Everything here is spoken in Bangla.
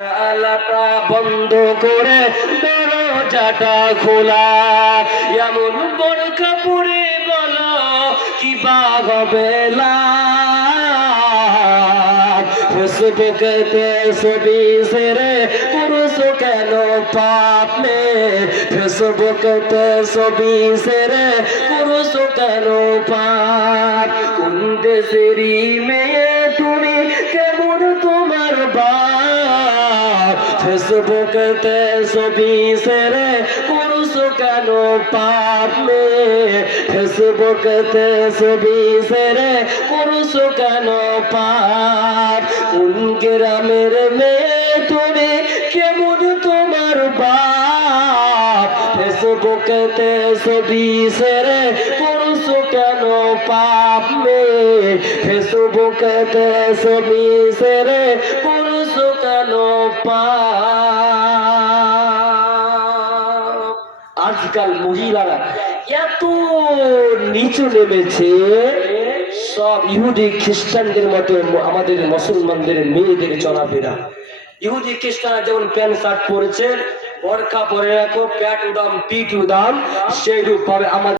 আলাটা বন্ধ করে দরজাটা খোলা, এমন বোরকা পরে বলো কি বা হবে লাভ। ফেসবুকেতে ছবি ছেড়ে করছো কেন পাপ মে, ফেসবুকেতে ছবি ছেড়ে করছো কেন পাপ। কোন দেশেরই মেয়ে তুমি, কেমন তোমার বাপ, ফেসবুকেতে ছবি ছেড়ে করছো কেন পাপ মে, ফেসবুকেতে ছবি ছেড়ে করছো কেন পাপ। কোন গ্রামের মেয়ে তুমি, কেমন তোমার বাপ, ফেসবুকেতে ছবি ছেড়ে করছো কেন পাপ মে, ফেসবুকেতে ছবি ছেড়ে করছো কেন পাপ। আজকাল মহিলারা এত নিচু নেমেছে, সব ইহুদি খ্রিস্টানদের মতো আমাদের মুসলমানদের মেয়েদের চলাফেরা। ইহুদি খ্রিস্টানরা যেমন প্যান্ট শার্ট পরেছে, বোরকা পরে রাখো, প্যাট উদাম পিঠ উদাম, সেই রূপ ভাবে আমাদের